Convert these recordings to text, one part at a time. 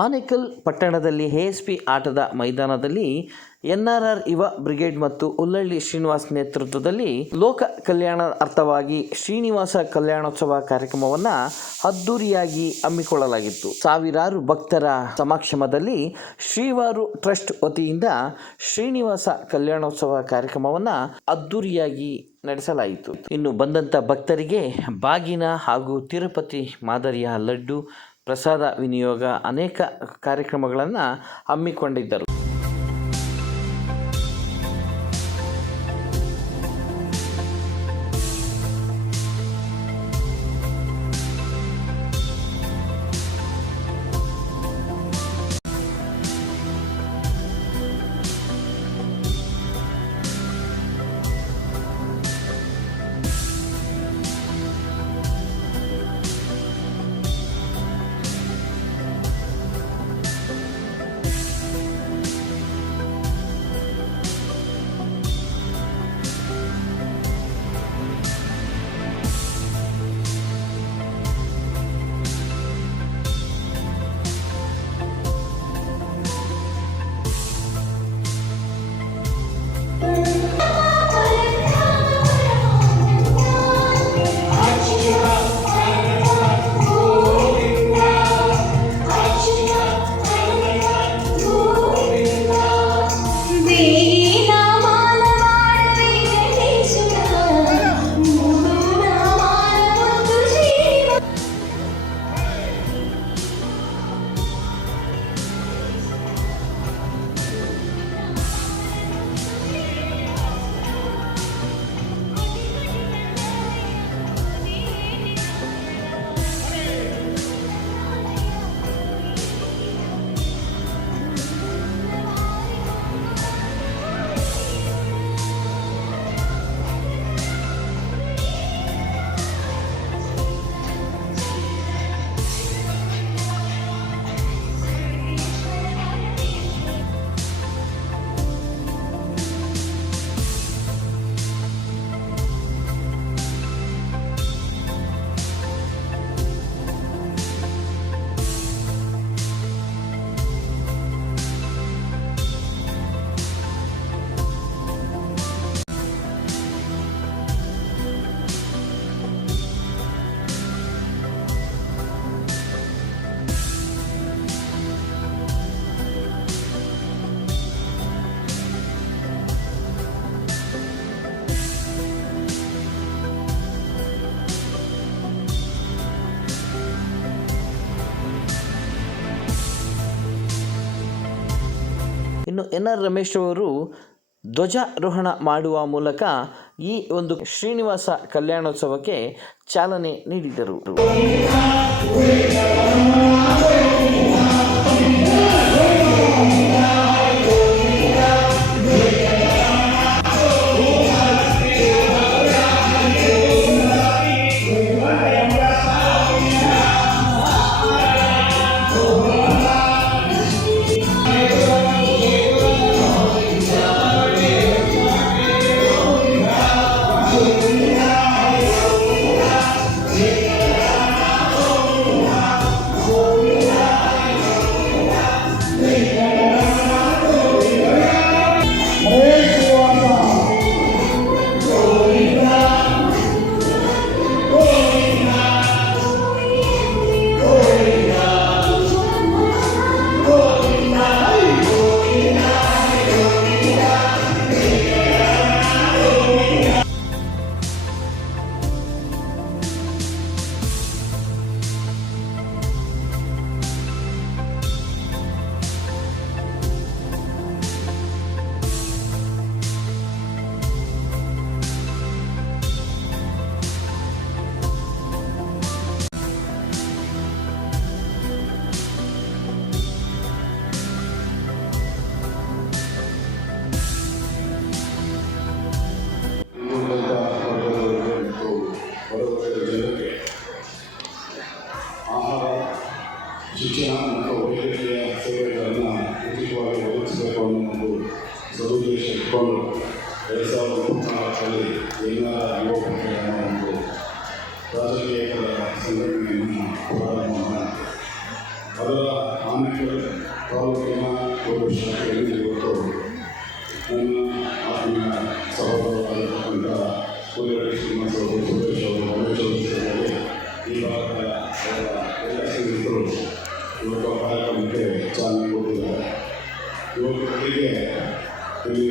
ಆನೇಕಲ್ ಪಟ್ಟಣದಲ್ಲಿ ಎಎಸ್ಪಿ ಆಟದ ಮೈದಾನದಲ್ಲಿ ಎನ್ಆರ್ಆರ್ ಯುವ ಬ್ರಿಗೇಡ್ ಮತ್ತು ಉಲ್ಲಳ್ಳಿ ಶ್ರೀನಿವಾಸ್ ನೇತೃತ್ವದಲ್ಲಿ ಲೋಕ ಕಲ್ಯಾಣ ಅರ್ಥವಾಗಿ ಶ್ರೀನಿವಾಸ ಕಲ್ಯಾಣೋತ್ಸವ ಕಾರ್ಯಕ್ರಮವನ್ನು ಅದ್ದೂರಿಯಾಗಿ ಹಮ್ಮಿಕೊಳ್ಳಲಾಗಿತ್ತು. ಸಾವಿರಾರು ಭಕ್ತರ ಸಮಕ್ಷಮದಲ್ಲಿ ಶ್ರೀವಾರು ಟ್ರಸ್ಟ್ ವತಿಯಿಂದ ಶ್ರೀನಿವಾಸ ಕಲ್ಯಾಣೋತ್ಸವ ಕಾರ್ಯಕ್ರಮವನ್ನು ಅದ್ದೂರಿಯಾಗಿ ನಡೆಸಲಾಯಿತು. ಇನ್ನು ಬಂದಂಥ ಭಕ್ತರಿಗೆ ಬಾಗಿನ ಹಾಗೂ ತಿರುಪತಿ ಮಾದರಿಯ ಲಡ್ಡು ಪ್ರಸಾದ ವಿನಿಯೋಗ ಅನೇಕ ಕಾರ್ಯಕ್ರಮಗಳನ್ನು ಹಮ್ಮಿಕೊಂಡಿದ್ದರು. ಇನ್ನು ಎನ್.ಆರ್. ರಮೇಶ್ ಅವರು ಧ್ವಜಾರೋಹಣ ಮಾಡುವ ಮೂಲಕ ಈ ಒಂದು ಶ್ರೀನಿವಾಸ ಕಲ್ಯಾಣೋತ್ಸವಕ್ಕೆ ಚಾಲನೆ ನೀಡಿದರು. ಶಿಕ್ಷಣ ಮತ್ತು ವೈದ್ಯಕೀಯ ಸೇವೆಗಳನ್ನು ಉಚಿತವಾಗಿ ಒದಗಿಸಬೇಕು ಅನ್ನೋ ಒಂದು ಸದುದ್ದೇಶ ಇಟ್ಕೊಂಡು 2024ರಲ್ಲಿ ಎನ್.ಆರ್. ಯುವ ಬ್ರಿಗೇಡ್ ಅನ್ನೋ ಒಂದು ರಾಜಕೀಯ ಸಂಘಟನೆಯನ್ನು ಪ್ರಾರಂಭ ಮಾಡಿ ಅದರ ಆನೇಕಲ್ ತಾಲೂಕಿನ ಒಂದು ಶಾಖೆಯಲ್ಲಿ ಇವತ್ತು ನನ್ನ ಆತ್ಮೀಯ ಸಹೋದರರಾಗಿರ್ತಕ್ಕಂಥ ಕುಲಗಳಿ ಶ್ರೀನಿವಾಸ ಅವರು, ಸುರೇಶ್ ಅವರು, ರಮೇಶ್ ಅವರು ಸೇರಿದಂತೆ ಈ ಭಾಗದ ಎಲ್ಲ ಸ್ನೇಹಿತರು ಇವತ್ತು ಕಾರ್ಯಕ್ರಮಕ್ಕೆ ಚಾಲನೆ ಕೊಟ್ಟಿದ್ದಾರೆ. ಇವತ್ತು ಬೆಳಿಗ್ಗೆ ಇಲ್ಲಿ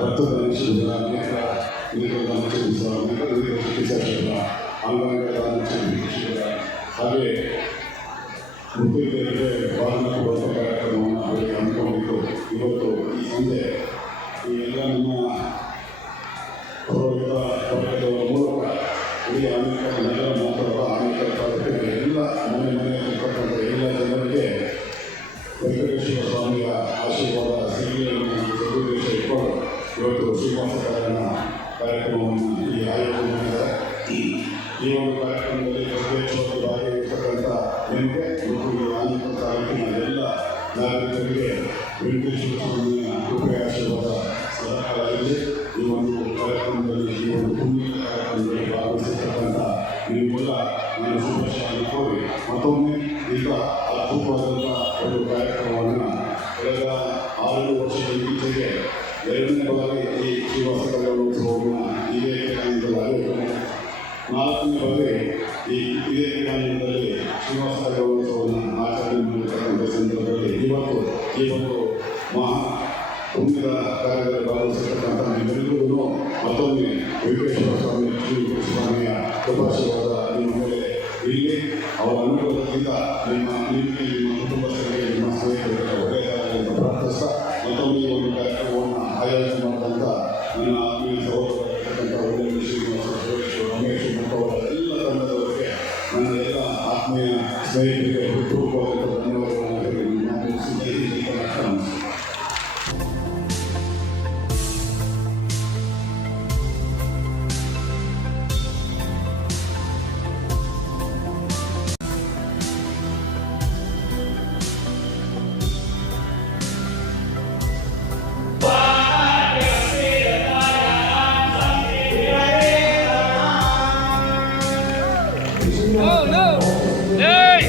ರಕ್ತದಾನ ಶಿಬಿರ, ನೇತ್ರದಾನ ಶಿಬಿರ, ನೇತ್ರ ಚಿಕಿತ್ಸಾ ಶಿಬಿರ, ಅಂಗಾಂಗ ದಾನ ಶಿಬಿರ, ಹಾಗೆ ಮೃತರಿಗೆ ಬಾಗಿನ ಕೊಡುವ ಕಾರ್ಯಕ್ರಮವನ್ನು ಅವರಿಗೆ ಹಮ್ಮಿಕೊಂಡಿದ್ದು ಇವತ್ತು ಈ ಸಂಜೆ ಈ ಎಲ್ಲ ನಮ್ಮ ಪೌರಹಿತ ವರ್ಗದವರ ಮೂಲಕ ಇಡೀ ಆನೇಕಲ್ ನಗರ ಮಾತ್ರವಲ್ಲ, ಆನೇಕಲ್ ತಾಲೂಕಿನ ಎಲ್ಲ ಮನೆಯಲ್ಲಿರ್ತಕ್ಕಂಥ ಎಲ್ಲ ಜನರಿಗೆ ವೆಂಕಟೇಶ್ವರ ಸ್ವಾಮಿಯ ಆಶೀರ್ವಾದ ಸಿರಿಯನ್ನು ಸದುದ್ದೇಶ ಇಟ್ಕೊಂಡು ಇವತ್ತು ಶ್ರೀನಿವಾಸ ಕಲ್ಯಾಣ ಕಾರ್ಯಕ್ರಮವನ್ನು ಈ ಆಯೋಜನೆ ಮಾಡಿದ್ದಾರೆ. ಈ ಒಂದು ಕಾರ್ಯಕ್ರಮದಲ್ಲಿ ಪ್ರತ್ಯೇಕವಾಗಿ ಭಾಗಿಯಾಗಿರ್ತಕ್ಕಂಥ ನಿಮಗೆ ಮತ್ತು ಈ ಆನೇಕಲ್ ತಾಲೂಕಿನ ಎಲ್ಲ ನಾಗರಿಕರಿಗೆ ವೆಂಕಟೇಶ್ವರ ಸ್ವಾಮಿಯ ಕೃಪೆಯ ಆಶೀರ್ವಾದ ಸದಾಕಾಲದಲ್ಲಿ ಈ ಒಂದು ಕಾರ್ಯಕ್ರಮದಲ್ಲಿ, ಈ ಒಂದು ಪುಣ್ಯ ಕಾರ್ಯಕ್ರಮದಲ್ಲಿ ಭಾಗವಹಿಸಿರ್ತಕ್ಕಂಥ ನಿಮಗೆಲ್ಲ ನಾನು ಶುಭಾಶಯವನ್ನು ಕೋರಿ ಮತ್ತೊಮ್ಮೆ ಈಗ ಅದ್ಭುತವಾದಂಥ ಒಂದು ಕಾರ್ಯಕ್ರಮವನ್ನು ಕಳೆದ 6 ವರ್ಷದ ಈಚೆಗೆ 2ನೇ ಬಾರಿ ಈ ಶ್ರೀನಿವಾಸ ಕಲ್ಯಾಣೋತ್ಸವವನ್ನು ಇದೇ ಕ್ರೀಡಾಂಗಣದಲ್ಲಿ ಆಯೋಜನೆ, 4ನೇ ಬಾರಿ ಇದೇ ಕ್ರೀಡಾಂಗಣದಲ್ಲಿ ಶ್ರೀನಿವಾಸ ಕಲ್ಯಾಣೋತ್ಸವವನ್ನು ಆಚರಣೆ ಮಾಡಿರ್ತಕ್ಕಂಥ ಸಂದರ್ಭದಲ್ಲಿ ಇವತ್ತು ಈ ಒಂದು ಮಹಾ ಪುಣ್ಯದ ಕಾರ್ಯದಲ್ಲಿ ಭಾಗವಹಿಸಿರ್ತಕ್ಕಂಥ ನಿಮ್ಮೆಲ್ಲರಿಗೂ ಮತ್ತೊಮ್ಮೆ ವೆಂಕಟೇಶ್ವರ ಸ್ವಾಮಿ, ಶ್ರೀ ಸ್ವಾಮಿಯ ಶುಭಾಶೀರ್ವಾದ ನಿಮ್ಮ ಮೇಲೆ ಇಲ್ಲಿ ಅವರ ಅನುಕೂಲದಿಂದ ನಿಮ್ಮ ಕುಟುಂಬಸ್ಥರಿಗೆ, ನಿಮ್ಮ ಸ್ನೇಹಿತರಿಗೆ ಒಳ್ಳೆಯದಾಗಲಿ ಅಂತ ಪ್ರಾರ್ಥಿಸ್ತಾ ಮತ್ತೊಮ್ಮೆ ಈ ಒಂದು ಕಾರ್ಯಕ್ರಮವನ್ನು ಆಯೋಜನೆ ಮಾಡಿದಂಥ ನನ್ನ ಆತ್ಮೀಯ ಸಹೋದರರಾಗಿರ್ತಕ್ಕಂಥ ಒಳ್ಳೆಯ ಶ್ರೀನಿವಾಸ, ಸುರೇಶ್, ರಮೇಶ್ ಮತ್ತು ಅವರ ಎಲ್ಲ ತಂಡದವರಿಗೆ, ನನ್ನ ಎಲ್ಲ ಆತ್ಮೀಯ ಸ್ನೇಹಿತರಿಗೆ ಹೃತ್ಪೂರ್ವಕವಾದ ಧನ್ಯವಾದಗಳನ್ನು ಹೇಳಿ ನಾನು ನಮಸ್ಕಾರ. Oh no! Hey!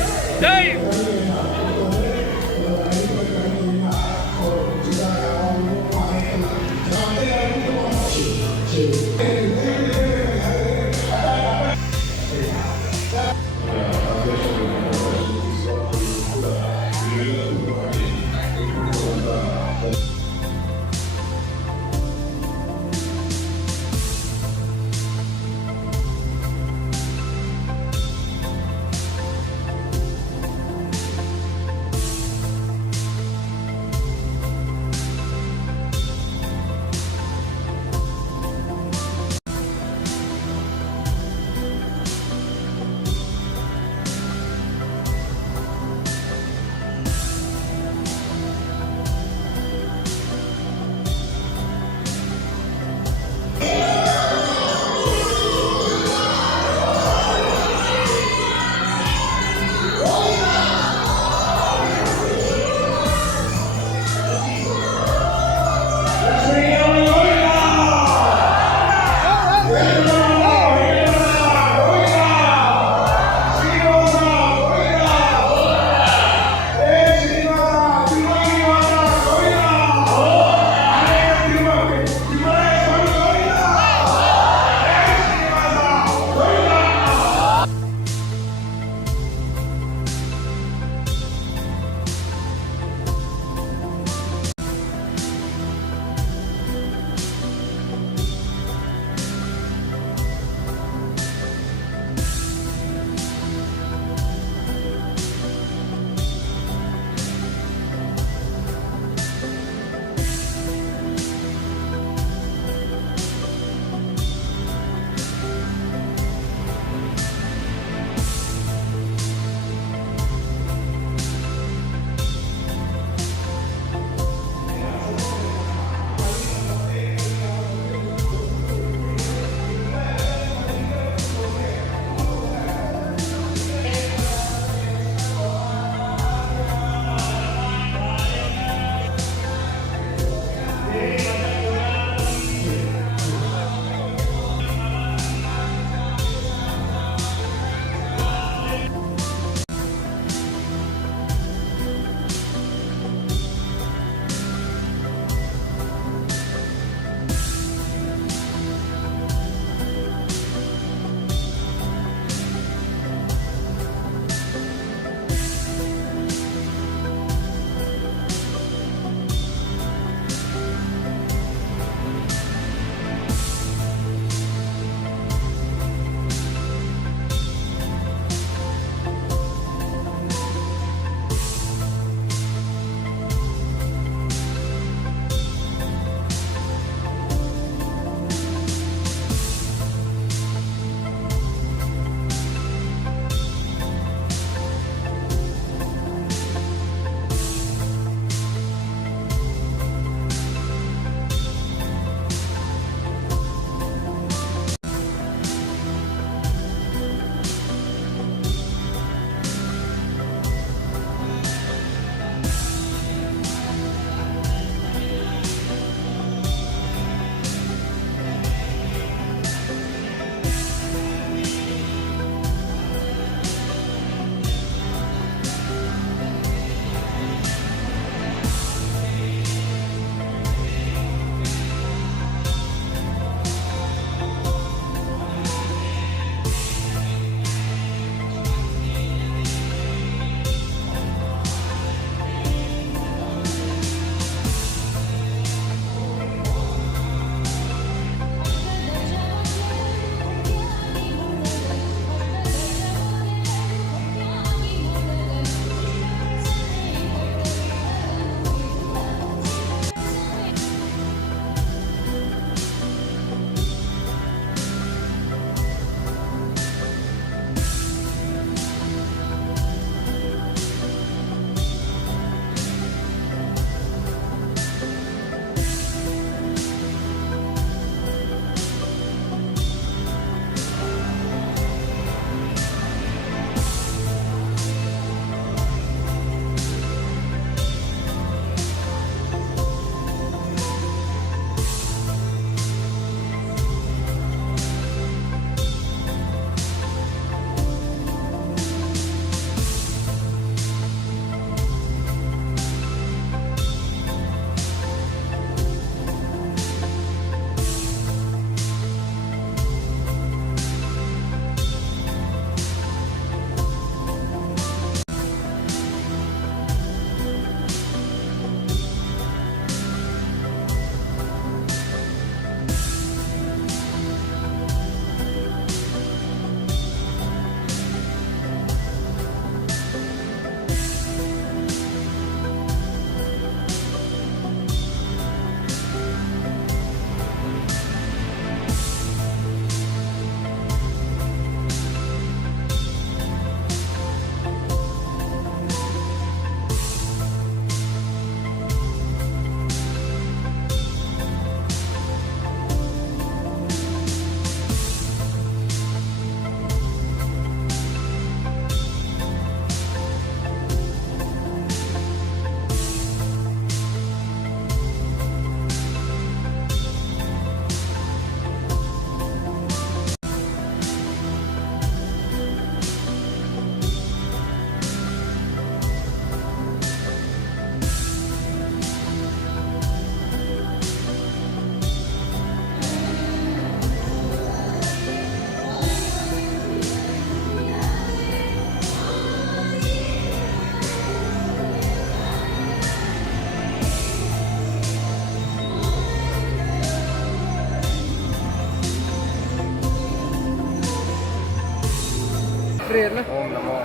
ಹೇಳ್ರಿ ಎಲ್ಲ. ಓಂ ನಮೋ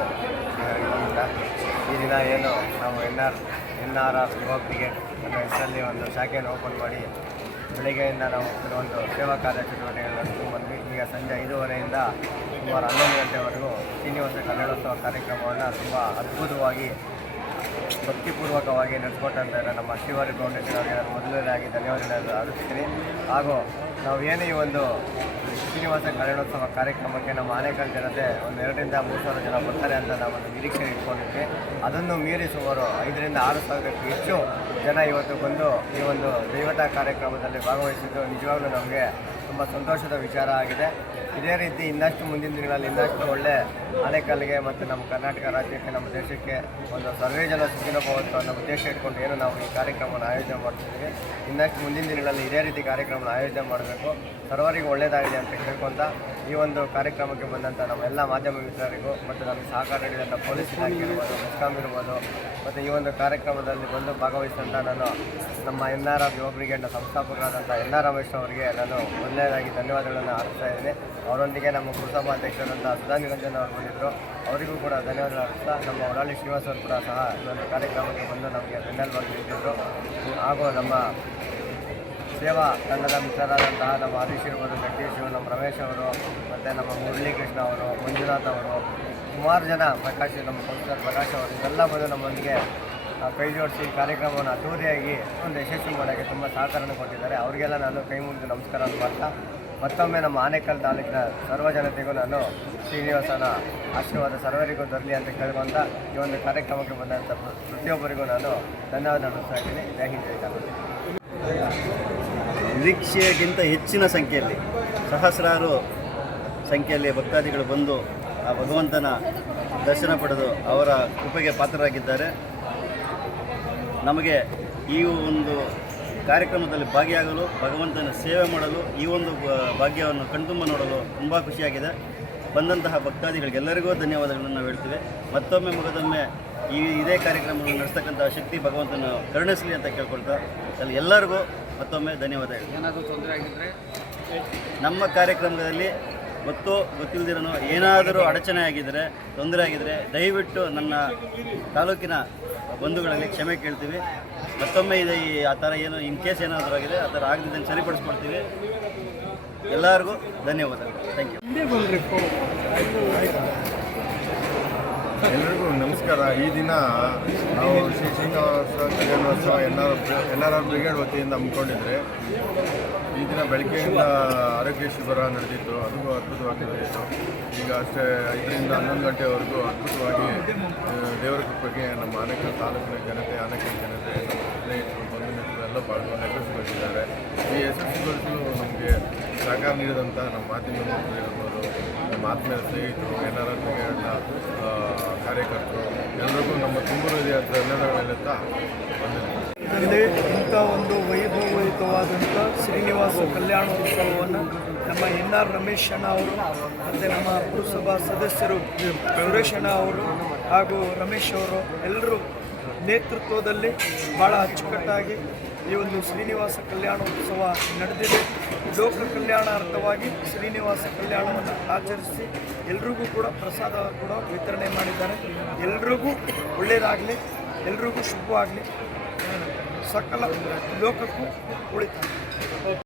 ನಾರಾಯಣಾಯ. ಈ ದಿನ ಏನು ನಾವು NRR ಯುವ ಬ್ರಿಗೇಡ್ ಅನ್ನೋ ಹೆಸರಲ್ಲಿ ಒಂದು ಶಾಖೆಯನ್ನು ಓಪನ್ ಮಾಡಿ ಬೆಳಗ್ಗೆಯಿಂದ ನಾವು ಕೆಲವೊಂದು ಸೇವಾ ಕಾರ್ಯ ಚಟುವಟಿಕೆಗಳನ್ನು ನಡೆಸ್ಕೊಂಡು ಬಂದ್ವಿ. ಈಗ ಸಂಜೆ 5:30ಯಿಂದ ಸುಮಾರು 11 ಗಂಟೆವರೆಗೂ ಶ್ರೀನಿವಾಸ ಕಲ್ಯಾಣೋತ್ಸವ ಕಾರ್ಯಕ್ರಮವನ್ನು ತುಂಬ ಅದ್ಭುತವಾಗಿ ಭಕ್ತಿಪೂರ್ವಕವಾಗಿ ನಡೆಸ್ಕೊಟ್ಟಂತ ನಮ್ಮ ಶ್ರೀವಾರಿ ಫೌಂಡೇಶನ್ ಅವರಿಗೆ ನಾನು ಮೊದಲನೇದಾಗಿ ಧನ್ಯವಾದಗಳನ್ನು ಅರ್ಪಿಸ್ತೀನಿ. ಹಾಗೂ ನಾವು ಏನು ಈ ಒಂದು ಶ್ರೀನಿವಾಸ ಕಲ್ಯಾಣೋತ್ಸವ ಕಾರ್ಯಕ್ರಮಕ್ಕೆ ನಮ್ಮ ಆನೇಕಲ್ ಜನತೆ ಒಂದು 2,000 ರಿಂದ 3,000 ಜನ ಬರ್ತಾರೆ ಅಂತ ನಾವೊಂದು ನಿರೀಕ್ಷೆ ಇಟ್ಕೊಂಡಿದ್ವಿ. ಅದನ್ನು ಮೀರಿ ಸುಮಾರು 5,000 ರಿಂದ 6,000ಕ್ಕೂ ಹೆಚ್ಚು ಜನ ಇವತ್ತು ಬಂದು ಈ ಒಂದು ದೈವತಾ ಕಾರ್ಯಕ್ರಮದಲ್ಲಿ ಭಾಗವಹಿಸಿದ್ದು ನಿಜವಾಗ್ಲೂ ನಮಗೆ ತುಂಬ ಸಂತೋಷದ ವಿಚಾರ ಆಗಿದೆ. ಇದೇ ರೀತಿ ಇನ್ನಷ್ಟು ಮುಂದಿನ ದಿನಗಳಲ್ಲಿ ಇನ್ನಷ್ಟು ಒಳ್ಳೆ ಆನೇಕಲ್ಗೆ ಮತ್ತು ನಮ್ಮ ಕರ್ನಾಟಕ ರಾಜ್ಯಕ್ಕೆ ನಮ್ಮ ದೇಶಕ್ಕೆ ಒಂದು ಸರ್ವೇ ಜನ ಸುಖಿನೋ ಭವಂತು ಅನ್ನೋ ಉದ್ದೇಶ ಇಟ್ಕೊಂಡು ಏನು ನಾವು ಈ ಕಾರ್ಯಕ್ರಮವನ್ನು ಆಯೋಜನೆ ಮಾಡ್ತಿದ್ದೀವಿ. ಇನ್ನಷ್ಟು ಮುಂದಿನ ದಿನಗಳಲ್ಲಿ ಇದೇ ರೀತಿ ಕಾರ್ಯಕ್ರಮನ ಆಯೋಜನೆ ಮಾಡಬೇಕು, ಸರ್ವರಿಗೂ ಒಳ್ಳೆಯದಾಗಿದೆ ಅಂತ ಕೇಳ್ಕೊತ ಈ ಒಂದು ಕಾರ್ಯಕ್ರಮಕ್ಕೆ ಬಂದಂಥ ನಮ್ಮ ಎಲ್ಲ ಮಾಧ್ಯಮ ಮಿತ್ರರಿಗೂ ಮತ್ತು ನಮಗೆ ಸಹಕಾರ ನೀಡಿದಂಥ ಪೊಲೀಸ್ ಇಲಾಖೆ ಇರ್ಬೋದು, ಮೆಸ್ಕಾಂ ಇರ್ಬೋದು ಮತ್ತು ಈ ಒಂದು ಕಾರ್ಯಕ್ರಮದಲ್ಲಿ ಬಂದು ಭಾಗವಹಿಸಿದಂಥ ನಾನು ನಮ್ಮ NRR ಯುವ ಬ್ರಿಗೇಡ್ನ ಸಂಸ್ಥಾಪಕರಾದಂಥ NR ರಮೇಶ್ ಅವರಿಗೆ ನಾನು ಮೊದಲನೇದಾಗಿ ಧನ್ಯವಾದಗಳನ್ನು ಅರ್ಪಿಸ್ತಾ ಇದ್ದೀನಿ. ಅವರೊಂದಿಗೆ ನಮ್ಮ ಪುರಸಭಾ ಅಧ್ಯಕ್ಷರಾದಂಥ ಸುಧಾ ನಿರಂಜನ್ ಅವರು ಬಂದಿದ್ದರು, ಅವರಿಗೂ ಕೂಡ ಧನ್ಯವಾದಗಳು ಅರ್ಪಿಸ್ತಾ ನಮ್ಮ ಒಳಾಳಿ ಶ್ರೀನಿವಾಸ್ ಅವರು ಕೂಡ ಸಹ ಈ ಒಂದು ಕಾರ್ಯಕ್ರಮಕ್ಕೆ ಬಂದು ನಮಗೆ ಬೆನ್ನೆಲುಬಾಗಿ ನಿಂತಿದ್ದರು. ಹಾಗೂ ನಮ್ಮ ಸೇವಾ ತಂಡದ ಮಿತ್ರರಾದಂತಹ ನಮ್ಮ ಹರೀಶ್ ಇರ್ಬೋದು, ಜಗದೀಶ್, ನಮ್ಮ ರಮೇಶ್ ಅವರು ಮತ್ತು ನಮ್ಮ ಮುರಳೀಕೃಷ್ಣ ಅವರು, ಮಂಜುನಾಥ್ ಅವರು, ಸುಮಾರು ಜನ ನಮ್ಮ ಕೌನ್ಸಿಲರ್ ಪ್ರಕಾಶ್ ಅವರು ಇದೆಲ್ಲ ಬಂದು ನಮ್ಮೊಂದಿಗೆ ಕೈ ಜೋಡಿಸಿ ಕಾರ್ಯಕ್ರಮವನ್ನು ಅದ್ದೂರಿಯಾಗಿ ಒಂದು ಯಶಸ್ವಿ ಮಾಡೋಕ್ಕೆ ತುಂಬ ಸಹಕಾರನ ಕೊಟ್ಟಿದ್ದಾರೆ. ಅವರಿಗೆಲ್ಲ ನಾನು ಕೈ ಮುಗಿದು ನಮಸ್ಕಾರ ಮಾಡ್ತಾ ಮತ್ತೊಮ್ಮೆ ನಮ್ಮ ಆನೇಕಲ್ ತಾಲೂಕಿನ ಸರ್ವ ಜನತೆಗೂ ನಾನು ಶ್ರೀನಿವಾಸನ ಆಶೀರ್ವಾದ ಸರ್ವರಿಗೂ ದೊರಲಿ ಅಂತ ಕೇಳ್ಕೊಂತ ಈ ಒಂದು ಕಾರ್ಯಕ್ರಮಕ್ಕೆ ಬಂದಂಥ ಪ್ರತಿಯೊಬ್ಬರಿಗೂ ನಾನು ಧನ್ಯವಾದ ಅರ್ಪಿಸ್ತಾ ಇದ್ದೀನಿ. ಜೈ ಹಿಂದ್, ಜೈ ಕರ್ನಾಟಕ. ನಿರೀಕ್ಷೆಗಿಂತ ಹೆಚ್ಚಿನ ಸಂಖ್ಯೆಯಲ್ಲಿ ಸಹಸ್ರಾರು ಸಂಖ್ಯೆಯಲ್ಲಿ ಭಕ್ತಾದಿಗಳು ಬಂದು ಆ ಭಗವಂತನ ದರ್ಶನ ಪಡೆದು ಅವರ ಕೃಪೆಗೆ ಪಾತ್ರರಾಗಿದ್ದಾರೆ. ನಮಗೆ ಈ ಒಂದು ಕಾರ್ಯಕ್ರಮದಲ್ಲಿ ಭಾಗಿಯಾಗಲು, ಭಗವಂತನ ಸೇವೆ ಮಾಡಲು, ಈ ಒಂದು ಭಾಗ್ಯವನ್ನು ಕಣ್ತುಂಬ ನೋಡಲು ತುಂಬ ಖುಷಿಯಾಗಿದೆ. ಬಂದಂತಹ ಭಕ್ತಾದಿಗಳಿಗೆಲ್ಲರಿಗೂ ಧನ್ಯವಾದಗಳನ್ನು ನಾವು ಹೇಳ್ತೀವಿ. ಮತ್ತೊಮ್ಮೆ ಮಗದೊಮ್ಮೆ ಇದೇ ಕಾರ್ಯಕ್ರಮವನ್ನು ನಡೆಸ್ತಕ್ಕಂಥ ಶಕ್ತಿ ಭಗವಂತನ ಕರುಣಿಸಲಿ ಅಂತ ಕೇಳ್ಕೊಳ್ತಾ ಅಲ್ಲಿ ಎಲ್ಲರಿಗೂ ಮತ್ತೊಮ್ಮೆ ಧನ್ಯವಾದಗಳು. ಏನಾದರೂ ತೊಂದರೆ ಆಗಿದ್ದರೆ ನಮ್ಮ ಕಾರ್ಯಕ್ರಮದಲ್ಲಿ ಗೊತ್ತಿಲ್ಲದಿರೋ ಏನಾದರೂ ಅಡಚಣೆ ಆಗಿದ್ದರೆ, ತೊಂದರೆ ಆಗಿದ್ದರೆ ದಯವಿಟ್ಟು ನನ್ನ ತಾಲೂಕಿನ ಬಂಧುಗಳಲ್ಲಿ ಕ್ಷಮೆ ಕೇಳ್ತೀವಿ. ಮತ್ತೊಮ್ಮೆ ಇದೆ ಆ ಥರ ಏನು ಇನ್ ಕೇಸ್ ಏನಾದರೂ ಆಗಿದೆ ಆ ಥರ ಆಗದಿದ್ದಂಗೆ ಸರಿಪಡಿಸ್ಕೊಡ್ತೀವಿ. ಎಲ್ಲರಿಗೂ ಧನ್ಯವಾದಗಳು. Thank you. ಎಲ್ಲರಿಗೂ ನಮಸ್ಕಾರ. ಈ ದಿನ ನಾವು ಶ್ರೀ ಶ್ರೀನಿವಾಸ ಕಲ್ಯಾಣೋತ್ಸವ NRR ಬ್ರಿಗೇಡ್ ವತಿಯಿಂದ ಹಮ್ಮಿಕೊಂಡಿದ್ರೆ ಈ ದಿನ ಬೆಳಗ್ಗೆಯಿಂದ ಆರೋಗ್ಯ ಶಿಬಿರ ನಡೆದಿತ್ತು, ಅದು ಅದ್ಭುತವಾಗಿ ನಡೆಯಿತು. ಈಗ ಅಷ್ಟೇ 5 ರಿಂದ 11 ಗಂಟೆವರೆಗೂ ಅದ್ಭುತವಾಗಿ ದೇವರ ಕೃಪೆಗೆ ನಮ್ಮ ಆನೇಕಲ್ ತಾಲೂಕಿನ ಜನತೆ, ಆನೇಕಲ್ ಜನತೆ, ನಮ್ಮ ಸ್ನೇಹಿತರು, ಬಂಧುಮಿತ್ರರು ಎಲ್ಲ ಪಾಲ್ಗೊಂಡು ಯಶಸ್ವಿಗೊಳಿಸಿದ್ದಾರೆ. ಈ ಯಶಸ್ವಿಗೊಳಿಸಲು ನಮಗೆ ಸಹಕಾರ ನೀಡಿದಂಥ ನಮ್ಮ ಮಾಧ್ಯಮ ಮಿತ್ರರಿರ್ಬೋದು, ನಮ್ಮ ಆತ್ಮೀಯ ಸ್ನೇಹಿತರು, NRR ಬ್ರಿಗೇಡ್ನ ಕಾರ್ಯಕರ್ತರು ಎಲ್ಲರಿಗೂ ನಮ್ಮ ತುಂಬ ಹೃದಯ ಧನ್ಯವಾದಗಳೆಲ್ಲುತ್ತಾ ಇಲ್ಲಿ ಇಂಥ ಒಂದು ವೈಭವಯುತವಾದಂಥ ಶ್ರೀನಿವಾಸ ಕಲ್ಯಾಣೋತ್ಸವವನ್ನು ನಮ್ಮ NR ರಮೇಶ್ ಅಣ್ಣ ಅವರು ಮತ್ತು ನಮ್ಮ ಪುರಸಭಾ ಸದಸ್ಯರು ಸುರೇಶ್ ಅಣ್ಣ ಅವರು ಹಾಗೂ ರಮೇಶ್ ಅವರು ಎಲ್ಲರೂ ನೇತೃತ್ವದಲ್ಲಿ ಭಾಳ ಅಚ್ಚುಕಟ್ಟಾಗಿ ಈ ಒಂದು ಶ್ರೀನಿವಾಸ ಕಲ್ಯಾಣೋತ್ಸವ ನಡೆದಿದೆ. ಲೋಕ ಕಲ್ಯಾಣಾರ್ಥವಾಗಿ ಶ್ರೀನಿವಾಸ ಕಲ್ಯಾಣವನ್ನು ಆಚರಿಸಿ ಎಲ್ರಿಗೂ ಕೂಡ ಪ್ರಸಾದ ಕೂಡ ವಿತರಣೆ ಮಾಡಿದ್ದಾರೆ. ಎಲ್ರಿಗೂ ಒಳ್ಳೆಯದಾಗಲಿ, ಎಲ್ರಿಗೂ ಶುಭವಾಗಲಿ, ಸಕಲ ಲೋಕಕ್ಕೂ ಉಳಿತಾಯ.